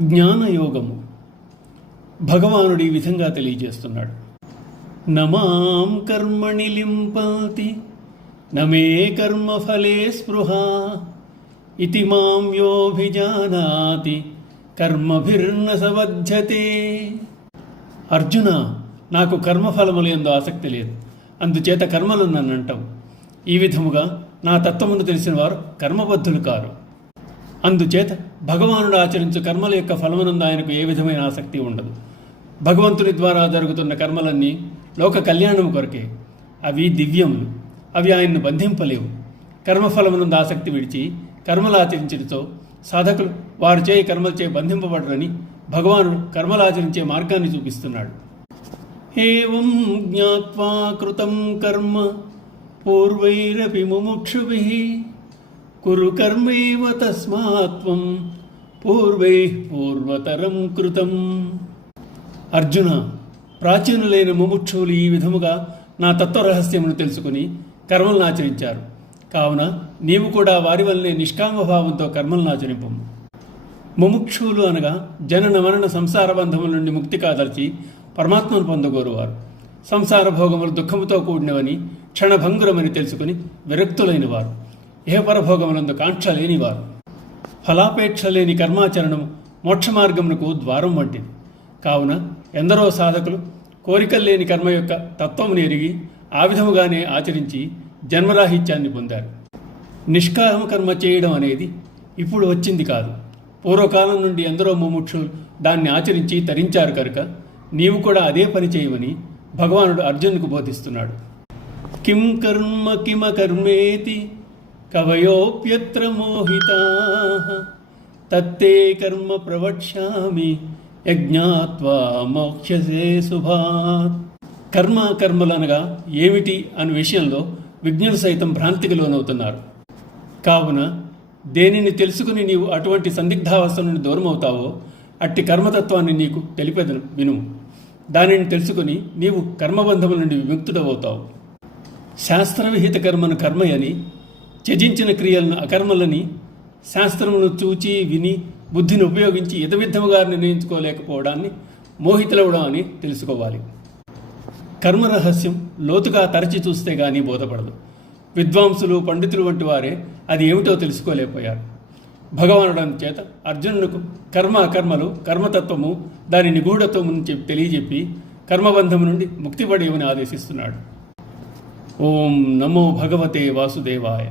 జ్ఞానయోగము. భగవానుడు ఈ విధంగా తెలియజేస్తున్నాడు. నమాం కర్మణి లింపతి నమే కర్మఫలే స్పృహ ఇతి మాం యోభిజానాతి కర్మభిర్న సబధ్యతే. అర్జున, నాకు కర్మఫలములు యందు ఆసక్తి లేదు, అందుచేత కర్మలు నన్నంటావు. ఈ విధముగా నా తత్వమును తెలిసిన వారు కర్మబద్ధులు కారు. అందుచేత భగవానుడు ఆచరించు కర్మల యొక్క ఫలమునందు ఆయనకు ఏ విధమైన ఆసక్తి ఉండదు. భగవంతుని ద్వారా జరుగుతున్న కర్మలన్నీ లోక కళ్యాణం కొరకే. అవి దివ్యములు, అవి ఆయన్ను బంధింపలేవు. కర్మఫలమునందు ఆసక్తి విడిచి కర్మలు ఆచరించడంతో సాధకులు వారు చేయి కర్మలచే బంధింపబడరని భగవానుడు కర్మలాచరించే మార్గాన్ని చూపిస్తున్నాడు. ఏవం జ్ఞాత్వా కృతం కర్మ పూర్వైరపి ముముక్షుభిః కురు కర్మైవ తస్మాత్వం పూర్వతరం కృతం. అర్జున, ప్రాచీనులైన ముముక్షువులు ఈ విధముగా నా తత్వరహస్యమును తెలుసుకుని కర్మలను ఆచరించారు. కావున నీవు కూడా వారి వల్లనే నిష్కామభావంతో కర్మలను ఆచరింపు. ముముక్షువులు అనగా జనన మరణ సంసార బంధముల నుండి ముక్తి కాదర్చి పరమాత్మను పొందగోరువారు. సంసార భోగములు దుఃఖముతో కూడినవని క్షణభంగురమని తెలుసుకుని విరక్తులైన వారు. ఇహపరభోగములందు కాంక్ష లేనివారు. ఫలాపేక్ష లేని కర్మాచరణము మోక్ష మార్గమునకు ద్వారం వంటిది. కావున ఎందరో సాధకులు కోరికలు లేని కర్మ యొక్క తత్వమును ఎరిగి ఆ విధముగానే ఆచరించి జన్మరాహిత్యాన్ని పొందారు. నిష్కామ కర్మ చేయడం అనేది ఇప్పుడు వచ్చింది కాదు. పూర్వకాలం నుండి ఎందరో ముముక్షులు దాన్ని ఆచరించి తరించారు కనుక నీవు కూడా అదే పని చేయమని భగవానుడు అర్జునుకు బోధిస్తున్నాడు. కిం కర్మ కిమ కర్మేతి కవయోప్యత్ర మోహితాః తత్తే కర్మ ప్రవక్ష్యామి యజ్ఞాత్వా మోక్ష్యసే శుభాత్. కర్మలనగా ఏమిటి అనే విషయంలో విజ్ఞులు సైతం భ్రాంతికి లోనవుతున్నారు. కావున దేనిని తెలుసుకుని నీవు అటువంటి సందిగ్ధావస్థ నుండి దూరం అవుతావో అట్టి కర్మతత్వాన్ని నీకు తెలిపెదను విను. దానిని తెలుసుకుని నీవు కర్మబంధముల నుండి విముక్తుడవుతావు. శాస్త్రవిహిత కర్మను కర్మయని, త్యజించిన క్రియలను అకర్మలని శాస్త్రమును చూచి విని బుద్ధిని ఉపయోగించి యథవిధముగా నిర్ణయించుకోలేకపోవడాన్ని మోహితులవడం అని తెలుసుకోవాలి. కర్మరహస్యం లోతుగా తరచి చూస్తే గానీ బోధపడదు. విద్వాంసులు పండితులు వంటి వారే అది ఏమిటో తెలుసుకోలేకపోయారు. భగవానుడు చేత అర్జునులకు అకర్మలు కర్మతత్వము దాని నిగూఢత్వము తెలియజెప్పి కర్మబంధము నుండి ముక్తిపడేవని ఆదేశిస్తున్నాడు. ఓం నమో భగవతే వాసుదేవాయ.